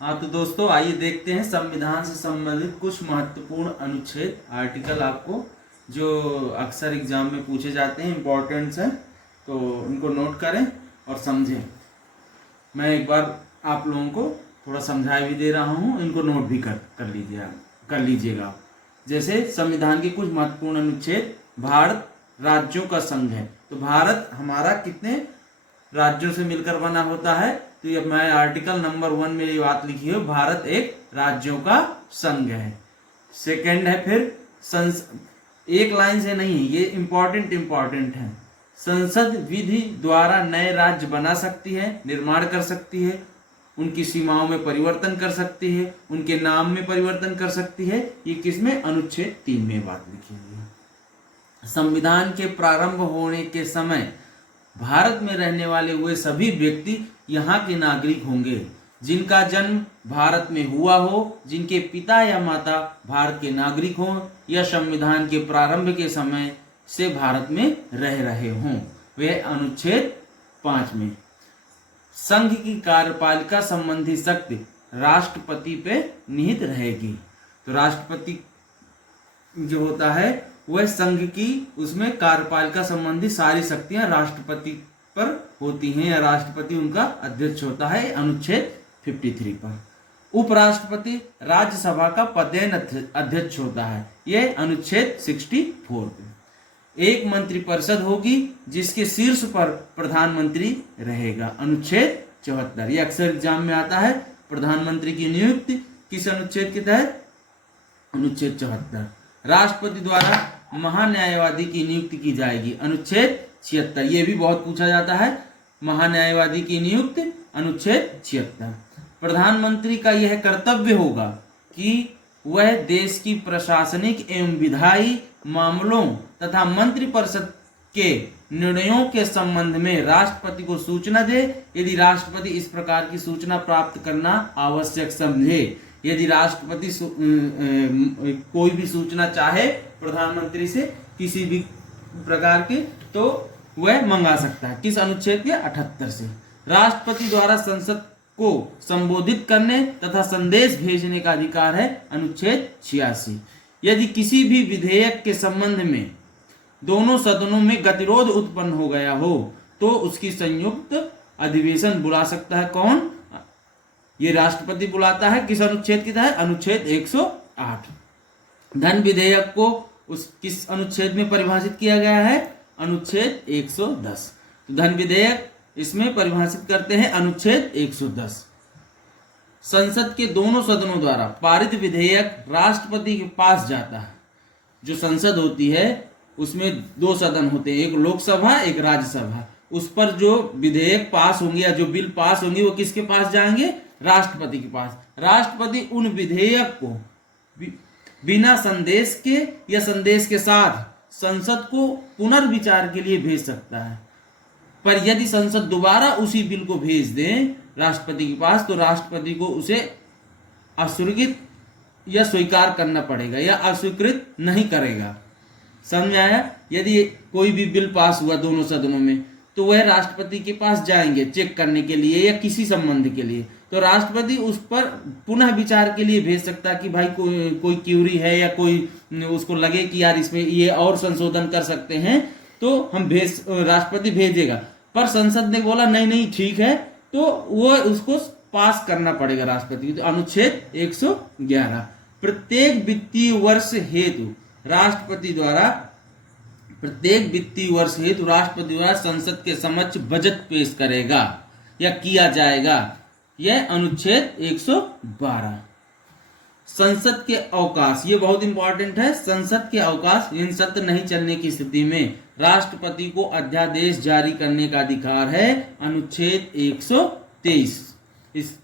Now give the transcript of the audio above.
हाँ तो दोस्तों आइए देखते हैं संविधान से संबंधित कुछ महत्वपूर्ण अनुच्छेद आर्टिकल आपको जो अक्सर एग्जाम में पूछे जाते हैं, इम्पोर्टेंट्स हैं, तो उनको नोट करें और समझें। मैं एक बार आप लोगों को थोड़ा समझा भी दे रहा हूँ, इनको नोट भी कर लीजिएगा। जैसे संविधान के कुछ महत्वपूर्ण अनुच्छेद, भारत राज्यों का संघ है, तो भारत हमारा कितने राज्यों से मिलकर बना होता है, तो ये मैं आर्टिकल नंबर 1 में ये बात लिखी है, भारत एक राज्यों का संघ है। सेकंड है फिर एक लाइन से नहीं, ये इंपॉर्टेंट है। संसद विधि द्वारा नए राज्य बना सकती है, निर्माण कर सकती है, उनकी सीमाओं में परिवर्तन कर सकती है, उनके नाम में परिवर्तन कर सकती है। ये किसमें? अनुच्छेद 3 में बात लिखी हुई है। संविधान के प्रारंभ होने के समय भारत में रहने वाले हुए सभी व्यक्ति यहाँ के नागरिक होंगे जिनका जन्म भारत में हुआ हो, जिनके पिता या माता भारत के नागरिक हों या संविधान के प्रारंभ के समय से भारत में रह रहे हों। वे अनुच्छेद 5 में संघ की कार्यपालिका संबंधी शक्ति राष्ट्रपति पे निहित रहेगी। तो राष्ट्रपति जो होता है वह संघ की उसमें कार्यपालिका संबंधी सारी शक्तियां राष्ट्रपति पर होती हैं या राष्ट्रपति उनका अध्यक्ष होता है, अनुच्छेद 53 पर। उपराष्ट्रपति राज्यसभा का पदेन अध्यक्ष होता है, यह अनुच्छेद 64 पे। एक मंत्रिपरिषद होगी जिसके शीर्ष पर प्रधानमंत्री रहेगा, अनुच्छेद 74। यह अक्सर एग्जाम में आता है। प्रधानमंत्री की नियुक्ति किस अनुच्छेद के तहत? अनुच्छेद 74। राष्ट्रपति द्वारा महान्यायवादी की नियुक्ति की जाएगी, अनुच्छेद 76। ये भी बहुत पूछा जाता है, महान्यायवादी की नियुक्ति, अनुच्छेद 76। प्रधानमंत्री का यह कर्तव्य होगा कि वह देश की प्रशासनिक एवं विधायी मामलों तथा मंत्रिपरिषद के निर्णयों के संबंध में राष्ट्रपति को सूचना दे यदि राष्ट्रपति इस प्रकार की सूचना प्राप्त करना आवश्यक समझे। यदि राष्ट्रपति कोई भी सूचना चाहे प्रधानमंत्री से किसी भी प्रकार की, तो वह मंगा सकता है। किस अनुच्छेद के? 78 से। राष्ट्रपति द्वारा संसद को संबोधित करने तथा संदेश भेजने का अधिकार है, अनुच्छेद 86। यदि किसी भी विधेयक के संबंध में दोनों सदनों में गतिरोध उत्पन्न हो गया हो तो उसकी संयुक्त अधिवेशन बुला सकता है। कौन? ये राष्ट्रपति बुलाता है। किस अनुच्छेद के तहत? अनुच्छेद 108। धन विधेयक को किस अनुच्छेद में परिभाषित किया गया है? अनुच्छेद 110। तो धन विधेयक इसमें परिभाषित करते हैं, अनुच्छेद 110। संसद के दोनों सदनों द्वारा पारित विधेयक राष्ट्रपति के पास जाता है। जो संसद होती है उसमें 2 सदन होते हैं, एक लोकसभा एक राज्यसभा। उस पर जो विधेयक पास होंगे या जो बिल पास होंगे वो किसके पास जाएंगे? राष्ट्रपति के पास। राष्ट्रपति उन विधेयक को बिना संदेश के या संदेश के साथ संसद को पुनर्विचार के लिए भेज सकता है। पर यदि संसद दोबारा उसी बिल को भेज दे राष्ट्रपति के पास तो राष्ट्रपति को उसे अस्वीकृत या स्वीकार करना पड़ेगा या अस्वीकृत नहीं करेगा। समझ आया? यदि कोई भी बिल पास हुआ दोनों सदनों में तो वह राष्ट्रपति के पास जाएंगे चेक करने के लिए या किसी संबंध के लिए, तो राष्ट्रपति उस पर पुनः विचार के लिए भेज सकता है कि भाई कोई क्यूरी है या कोई उसको लगे कि यार इसमें ये और संशोधन कर सकते हैं, तो हम राष्ट्रपति भेजेगा। पर संसद ने बोला नहीं ठीक है, तो वो उसको पास करना पड़ेगा राष्ट्रपति। तो अनुच्छेद 111। प्रत्येक वित्तीय वर्ष हेतु राष्ट्रपति द्वारा संसद के समक्ष बजट पेश करेगा या किया जाएगा, यह अनुच्छेद 112। संसद के अवकाश, ये बहुत इंपॉर्टेंट है। संसद के अवकाश, इन सत्र नहीं चलने की स्थिति में राष्ट्रपति को अध्यादेश जारी करने का अधिकार है, अनुच्छेद 123। इस